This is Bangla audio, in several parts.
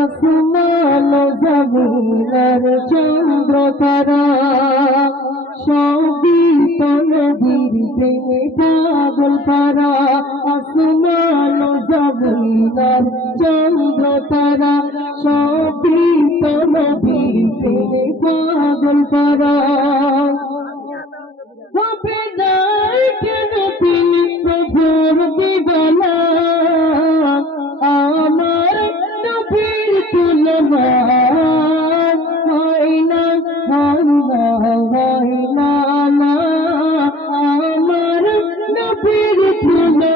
আসমান জমিনের চন্দ্র তারা সবই তো নবীর প্রেমে পাগল তারা। আসমান জমিনের চন্দ্র তারা সবই তো নবীর প্রেমে পাগল তারা। হবে নাই কেন তিনি প্রভুর দিবানা, আমার নবীর তুলনা হয় না, হয় না, হয় না, না, আমার নবীর তুলনা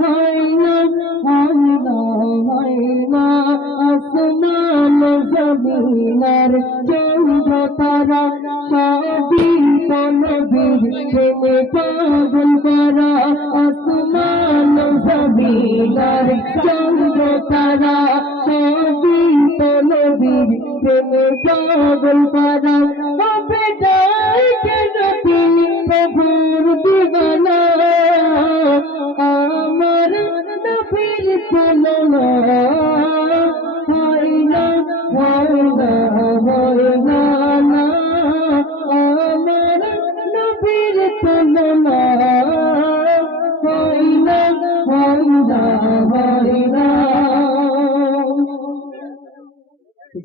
হয় না, হয় না, হয় না। আসমান জমিনের চন্দ্র তারা সবই তো নবীর প্রেমে পাগল তারা। আসমান জমিনের চন্দ্র তারা সবই তো নবীর প্রেমে পাগল তারা। হবে নাই কেন তিনি প্রভুর দিবানা, আমার নবীর তুলনা হয় না, হয় না, হয় না, না, আমার নবীর তুলনা হয় না, হয় না, হয় না।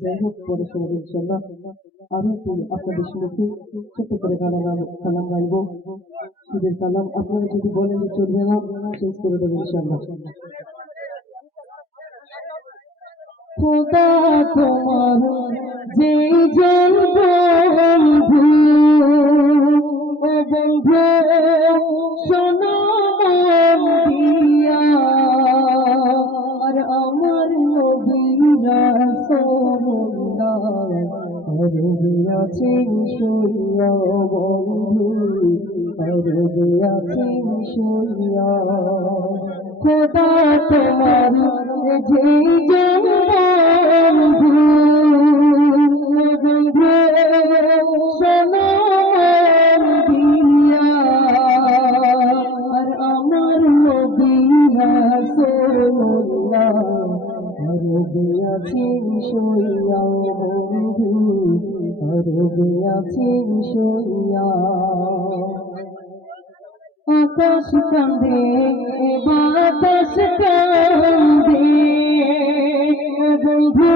যাই হোক পরে শোনাব ইনশাল্লাহ। আমি আপনাদের শুনেছি ছোট্ট করে কালাম গাইব, সুদের কালাম। আপনারা যদি বলেন চলবে না, শেষ করে দেবেন ইনশাল্লাহ। খোদা তোমার যে জন বন্ধু, ও বন্ধু শোনো মন দিয়া, আর আমার নবীর রাসূলুল্লাহ আরবে আছেন শুইয়া, বন্ধু আরবে আছেন শুইয়া। খোদা তোমার যে জন বন্ধু, বন্ধু শোনো মন দিয়া, আর আমার নবী রাসূলুল্লাহ আরবে আছেন শুইয়া, বন্ধু আরবে আছেন শুইয়া। আকাশ কান্দে বাতাস কান্দে, বন্ধু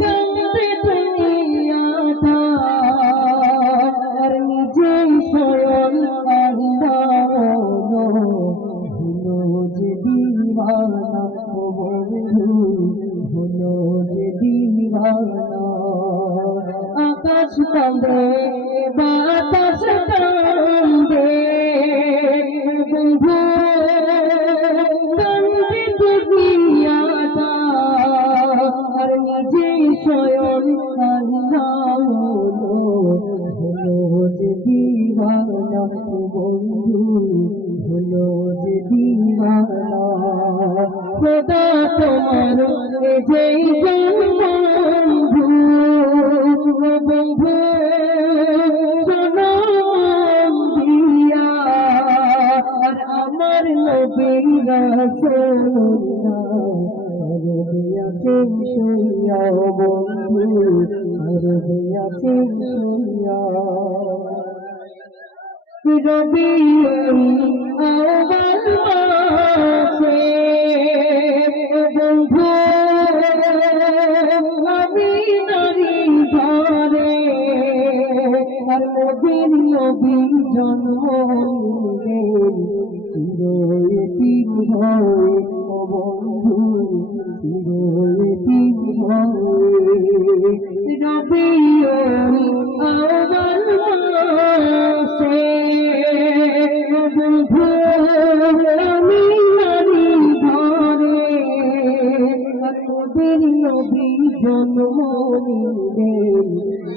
কান্দে দুনিয়াটা, আর নিজে স্বয়ং আল্লাহ হলো যে দিওয়ানা, ও বন্ধু হলো যে দিওয়ানা। আকাশ কান্দে বাতাস কান্দে, বন্ধু কান্দে দুনিয়াটা, আর নিজে স্বয়ং আল্লাহ হলো যে দিওয়ানা, বন্ধু হলো যে দিওয়ানা। খোদা তোমার যেই বন্ধু, বন্ধু শোনো মন দিয়া, আর আমার নবীর রাসূলুল্লাহ আরবে আছেন শুইয়া, বন্ধু আরবে আছেন শুইয়া। রবিউল আউয়াল মাসে, বন্ধু আমি নারী ঘরে, আর মোদের নবী জন্ম নিলেন চিরয়তীম হয়ে, ও বন্ধু চিরয়তীম হয়ে। রবিউল আউয়াল মাসে, বন্ধু আমি নারী ঘরে, মোদের নবী জন্ম নিলেন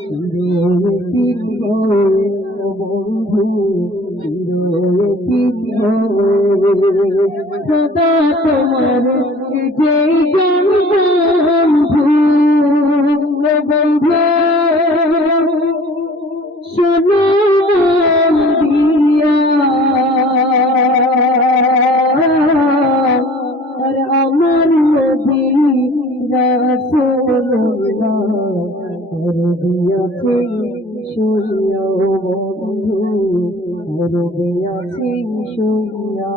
চিরয়তীম হয়ে, ও বন্ধু চিরয়তীম হয়ে। খোদা তোমার যেই জন বন্ধু, বন্ধু শোনো মন দিয়া, আর রবিয়াছে শুইয়া বন্ধু রবিয়াছে শুইয়া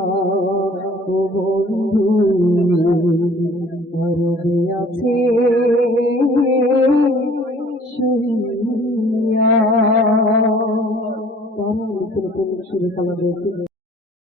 বন্ধু রবিয়াছে শুইয়া তারা সুরে কালা রয়েছে।